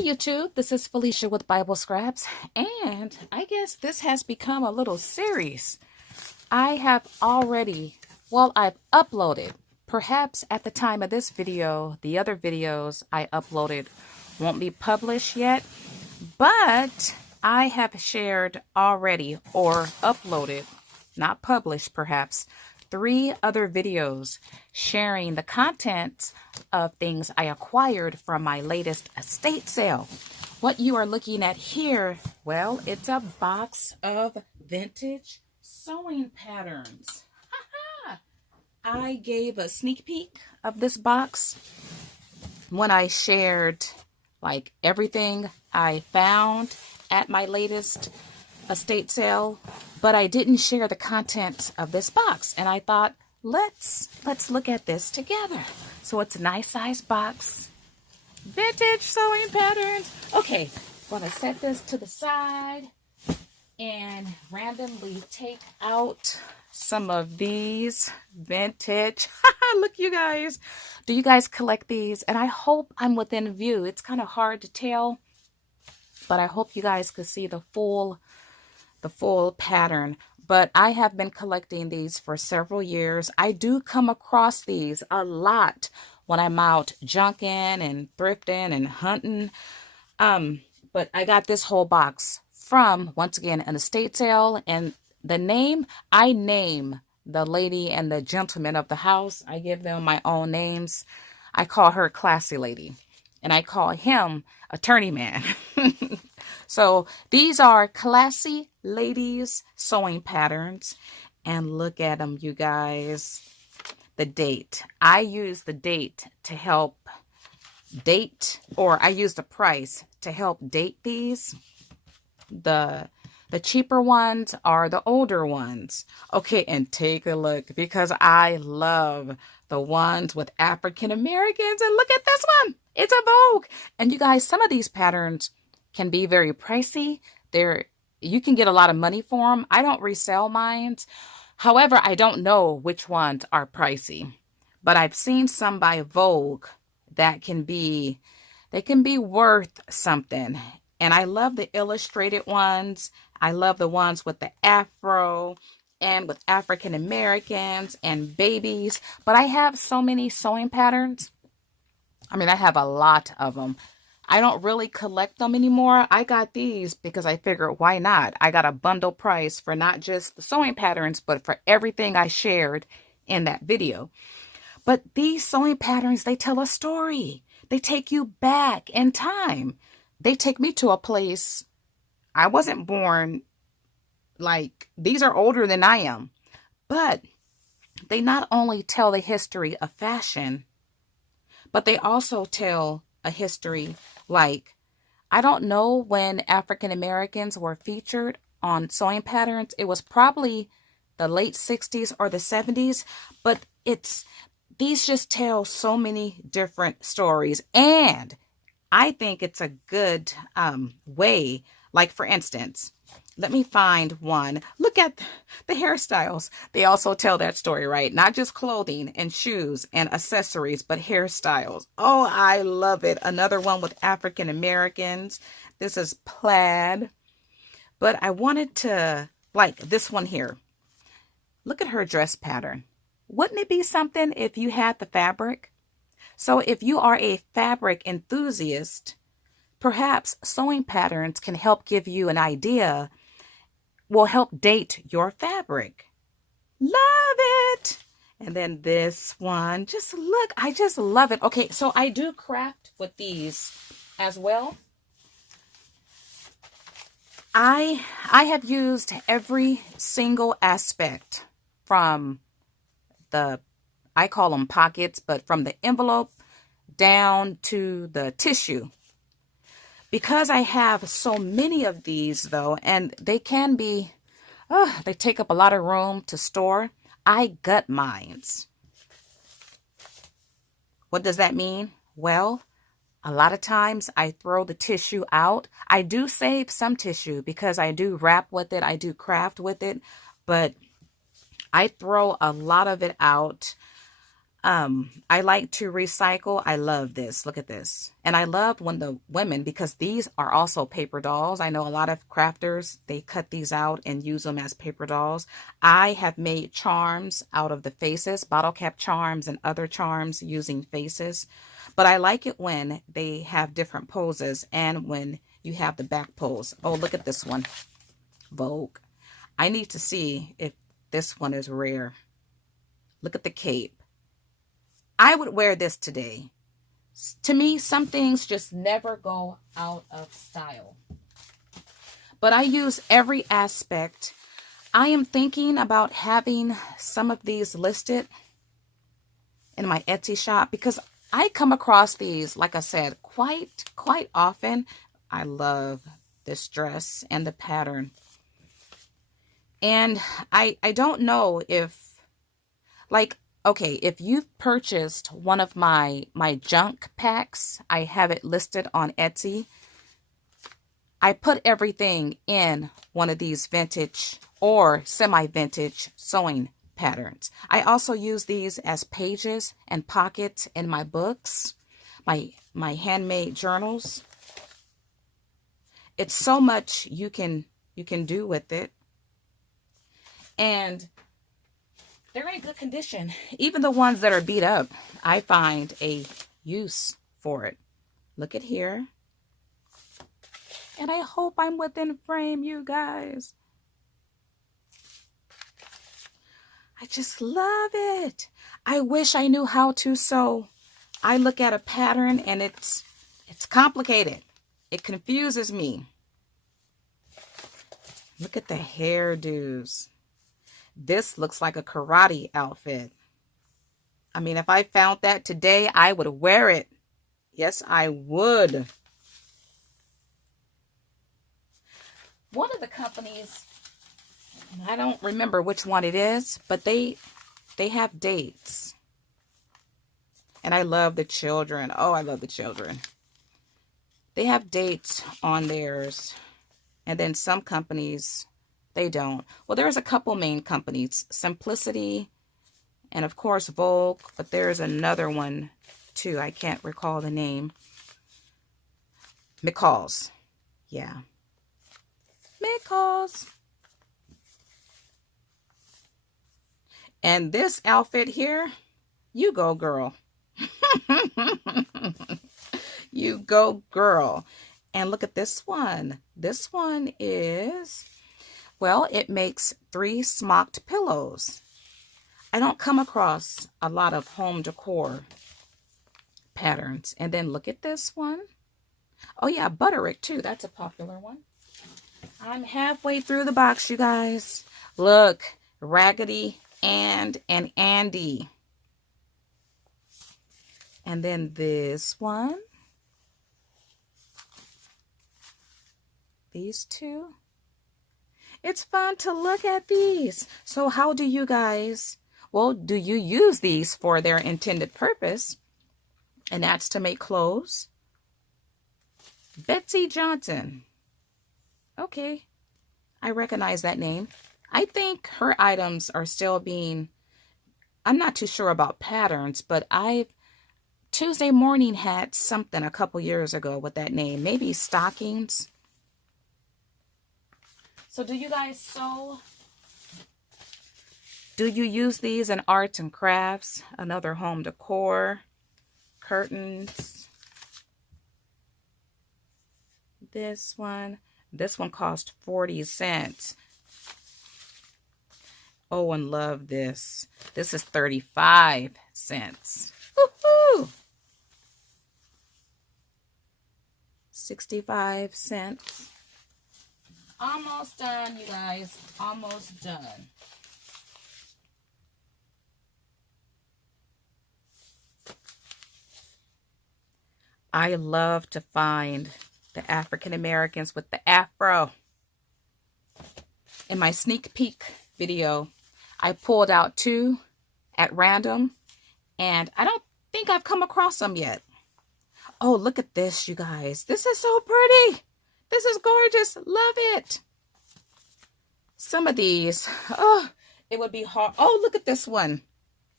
Hey YouTube, this is Felicia with Bible Scraps, and I guess this has become a little series. I have already, I've uploaded. Perhaps at the time of this video, the other videos I uploaded won't be published yet, but I have shared already or uploaded, not published perhaps, 3 other videos sharing the contents of things I acquired from my latest estate sale. What you are looking at here, well, it's a box of vintage sewing patterns. I gave a sneak peek of this box when I shared like everything I found at my latest estate sale, but I didn't share the contents of this box, and I thought let's look at this together. So it's a nice size box, vintage sewing patterns. Okay, I'm gonna set this to the side and randomly take out some of these vintage. Look, you guys, do you guys collect these? And I hope I'm within view. It's kind of hard to tell, but I hope you guys could see the full pattern. But I have been collecting these for several years. I do come across these a lot when I'm out junking and thrifting and hunting. But I got this whole box from, once again, an estate sale. And the name, I name the lady and the gentleman of the house. I give them my own names. I call her Classy Lady, and I call him Attorney Man. So these are Classy Ladies sewing patterns, and look at them, you guys. The date. I use the date to help date, or I use the price to help date these. The cheaper ones are the older ones. Okay, and take a look, because I love the ones with African Americans. And look at this one. It's a Vogue. And you guys, some of these patterns can be very pricey. You can get a lot of money for them. I don't resell mine. However, I don't know which ones are pricey, but I've seen some by Vogue that can be worth something. And I love the illustrated ones. I love the ones with the afro and with African Americans and babies. But I have so many sewing patterns. I mean, I have a lot of them. I don't really collect them anymore. I got these because I figured, why not? I got a bundle price for not just the sewing patterns, but for everything I shared in that video. But these sewing patterns, they tell a story. They take you back in time. They take me to a place I wasn't born. Like, these are older than I am. But they not only tell the history of fashion, but they also tell a history. Like, I don't know when African Americans were featured on sewing patterns. It was probably the late 60s or the 70s, but these just tell so many different stories. And I think it's a good way, like, for instance, let me find one. Look at the hairstyles. They also tell that story, right? Not just clothing and shoes and accessories, but hairstyles. Oh, I love it. Another one with African Americans. This is plaid. But I wanted to, like this one here. Look at her dress pattern. Wouldn't it be something if you had the fabric? So if you are a fabric enthusiast, perhaps sewing patterns can help give you an idea, will help date your fabric. Love it. And then this one, just look, I just love it. Okay, so I do craft with these as well. I have used every single aspect from I call them pockets, but from the envelope down to the tissue. Because I have so many of these, though, and they can be, they take up a lot of room to store, I gut mines. What does that mean? Well, a lot of times I throw the tissue out. I do save some tissue because I do wrap with it. I do craft with it, but I throw a lot of it out. I like to recycle. I love this. Look at this. And I love when the women, because these are also paper dolls. I know a lot of crafters, they cut these out and use them as paper dolls. I have made charms out of the faces, bottle cap charms and other charms using faces. But I like it when they have different poses and when you have the back pose. Oh, look at this one. Vogue. I need to see if this one is rare. Look at the cape. I would wear this today. To me, some things just never go out of style. But I use every aspect. I am thinking about having some of these listed in my Etsy shop because I come across these, like I said, quite often. I love this dress and the pattern. And I don't know if, like, okay, if you've purchased one of my junk packs, I have it listed on Etsy. I put everything in one of these vintage or semi-vintage sewing patterns. I also use these as pages and pockets in my books, my handmade journals. It's so much you can do with it. And they're in good condition. Even the ones that are beat up, I find a use for it. Look at here. And I hope I'm within frame, you guys. I just love it. I wish I knew how to sew. I look at a pattern and it's complicated. It confuses me. Look at the hairdos. This looks like a karate outfit. I mean, if I found that today, I would wear it. Yes, I would. One of the companies, I don't remember which one it is, but they have dates. And I love the children. Oh, I love the children. They have dates on theirs. And then some companies, they don't. Well, there's a couple main companies, Simplicity and of course Vogue, but there's another one too. I can't recall the name. McCall's. Yeah. McCall's. And this outfit here, you go girl. You go girl. And look at this one. This one is, well, it makes 3 smocked pillows. I don't come across a lot of home decor patterns. And then look at this one. Oh yeah, Butterick too. That's a popular one. I'm halfway through the box, you guys. Look, Raggedy and Andy. And then this one. These two. It's fun to look at these. So how do you guys, well, do you use these for their intended purpose? And that's to make clothes. Betsy Johnson. Okay, I recognize that name. I think her items are still being, I'm not too sure about patterns, but Tuesday Morning had something a couple years ago with that name. Maybe stockings. So do you guys sew? Do you use these in arts and crafts? Another home decor, curtains. This one cost 40 cents. Oh, and love this. This is 35 cents. Woohoo! 65 cents. Almost done, you guys. Almost done. I love to find the African Americans with the afro. In my sneak peek video, I pulled out 2 at random, and I don't think I've come across them yet. Oh, look at this, you guys. This is so pretty. This is gorgeous. Love it. Some of these, oh, it would be hard. Oh, look at this one.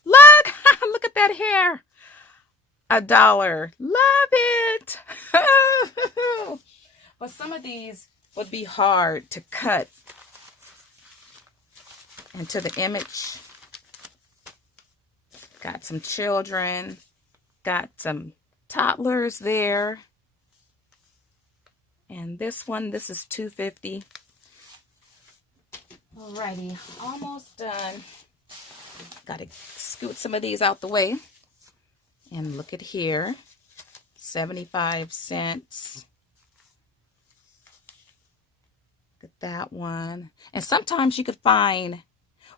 Look. Look at that hair. $1. Love it. But some of these would be hard to cut into the image. Got some children. Got some toddlers there. And this one, this is $2.50. Alrighty, almost done. Gotta scoot some of these out the way. And look at here, 75 cents. Look at that one. And sometimes you could find,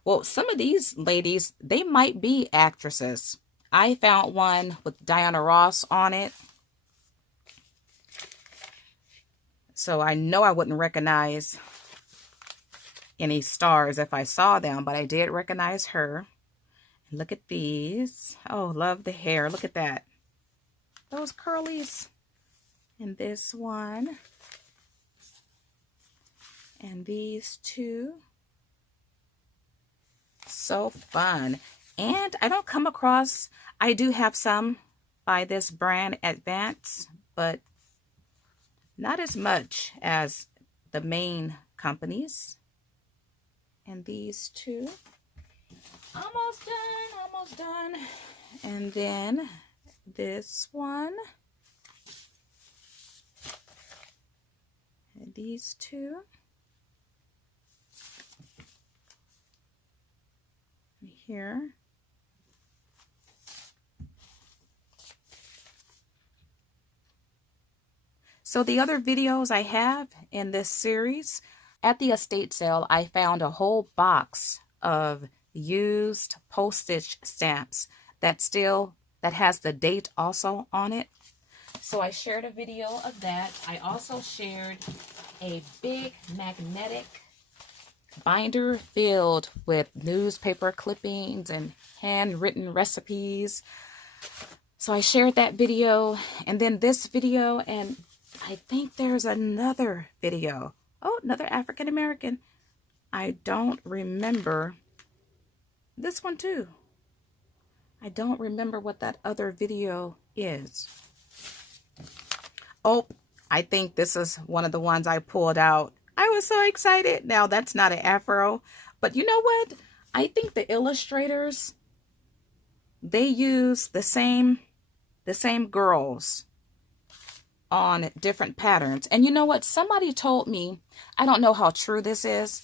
well, some of these ladies, they might be actresses. I found one with Diana Ross on it. So I know I wouldn't recognize any stars if I saw them, but I did recognize her. And look at these. Oh, love the hair. Look at that. Those curlies. And this one. And these two. So fun. And I don't come across, I do have some by this brand Advance, but not as much as the main companies. And these two. Almost done, almost done. And then this one. And these two. Here. So the other videos I have in this series, at the estate sale, I found a whole box of used postage stamps that has the date also on it. So I shared a video of that. I also shared a big magnetic binder filled with newspaper clippings and handwritten recipes. So I shared that video, and then this video, and I think there's another video. Oh, another African American. I don't remember this one too. I don't remember what that other video is. Oh, I think this is one of the ones I pulled out. I was so excited. Now that's not an afro, but you know what? I think the illustrators, they use the same girls on different patterns. And you know what? Somebody told me, I don't know how true this is,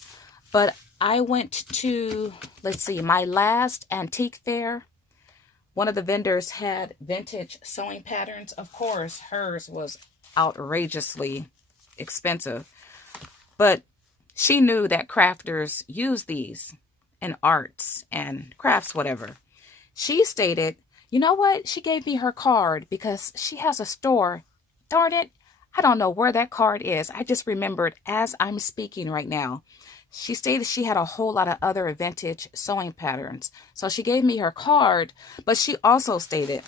but I went to, let's see, my last antique fair. One of the vendors had vintage sewing patterns. Of course, hers was outrageously expensive, but she knew that crafters use these in arts and crafts, whatever. She stated, you know what? She gave me her card because she has a store. Darn it, I don't know where that card is. I just remembered as I'm speaking right now. She stated she had a whole lot of other vintage sewing patterns. So she gave me her card, but she also stated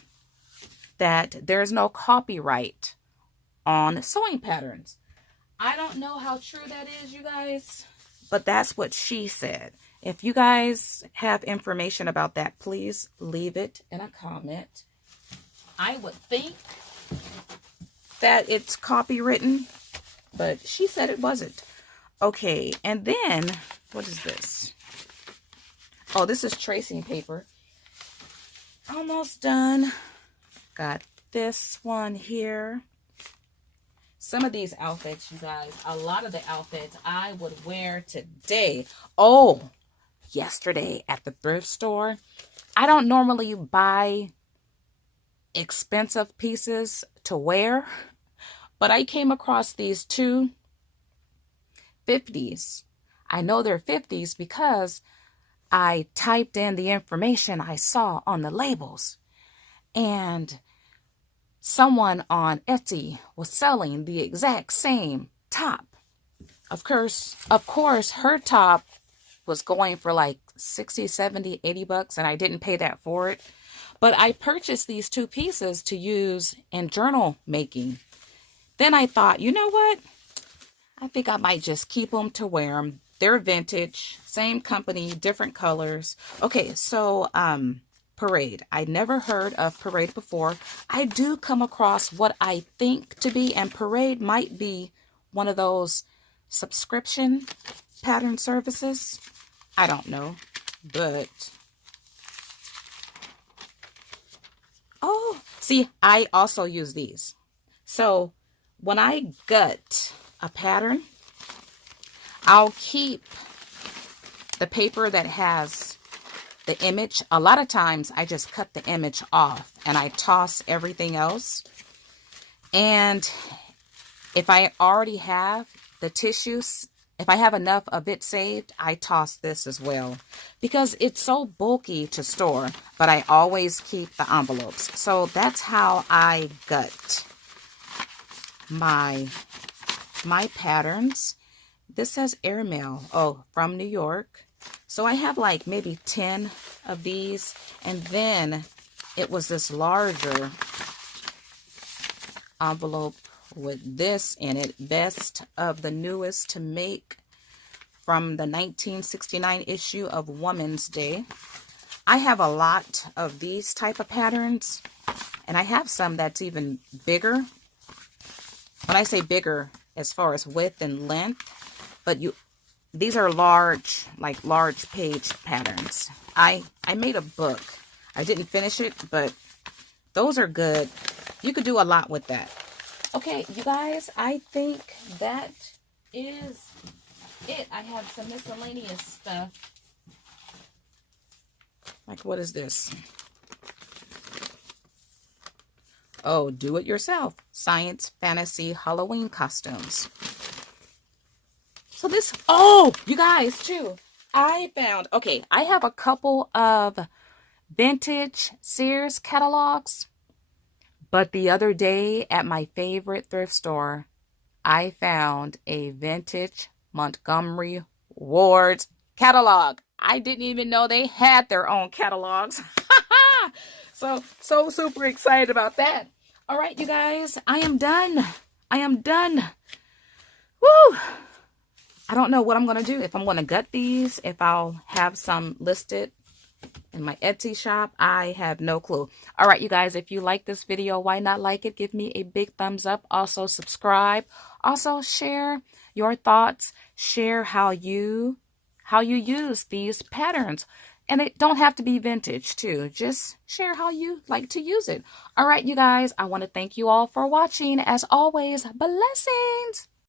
that there's no copyright on sewing patterns. I don't know how true that is, you guys, but that's what she said. If you guys have information about that, please leave it in a comment. I would think that it's copywritten, but she said it wasn't. Okay, and then, what is this? Oh, this is tracing paper. Almost done. Got this one here. Some of these outfits, you guys, a lot of the outfits I would wear today. Oh, yesterday at the thrift store. I don't normally buy expensive pieces to wear, but I came across these two 50s. I know they're 50s because I typed in the information I saw on the labels, and someone on Etsy was selling the exact same top. Of course, her top was going for like 60, 70, 80 bucks, and I didn't pay that for it. But I purchased these two pieces to use in journal making. Then I thought, you know what? I think I might just keep them to wear them. They're vintage, same company, different colors. Okay, so Parade. I never heard of Parade before. I do come across what I think to be, and Parade might be one of those subscription pattern services. I don't know, but oh, see, I also use these. So when I gut a pattern, I'll keep the paper that has the image. A lot of times I just cut the image off and I toss everything else. And if I already have the tissues, if I have enough of it saved, I toss this as well because it's so bulky to store, but I always keep the envelopes. So that's how I gut my patterns. This says airmail. Oh, from New York. So I have like maybe 10 of these. And then it was this larger envelope with this in it. Best of the newest to make, from the 1969 issue of Woman's Day. I have a lot of these type of patterns. And I have some that's even bigger. When I say bigger, as far as width and length. But these are large, like large page patterns. I made a book. I didn't finish it, but those are good. You could do a lot with that. Okay, you guys, I think that is it. I have some miscellaneous stuff. Like, what is this? Oh, do it yourself. Science, fantasy, Halloween costumes. So this, oh, you guys, too. I found, okay, I have a couple of vintage Sears catalogs. But the other day at my favorite thrift store, I found a vintage Montgomery Ward catalog. I didn't even know they had their own catalogs. So super excited about that. All right, you guys, I am done. I am done. Woo! I don't know what I'm going to do. If I'm going to gut these, if I'll have some listed in my Etsy shop, I have no clue. All right, you guys, if you like this video, why not like it? Give me a big thumbs up. Also, subscribe. Also, share your thoughts. Share how you use these patterns. And it don't have to be vintage, too. Just share how you like to use it. All right, you guys, I want to thank you all for watching. As always, blessings.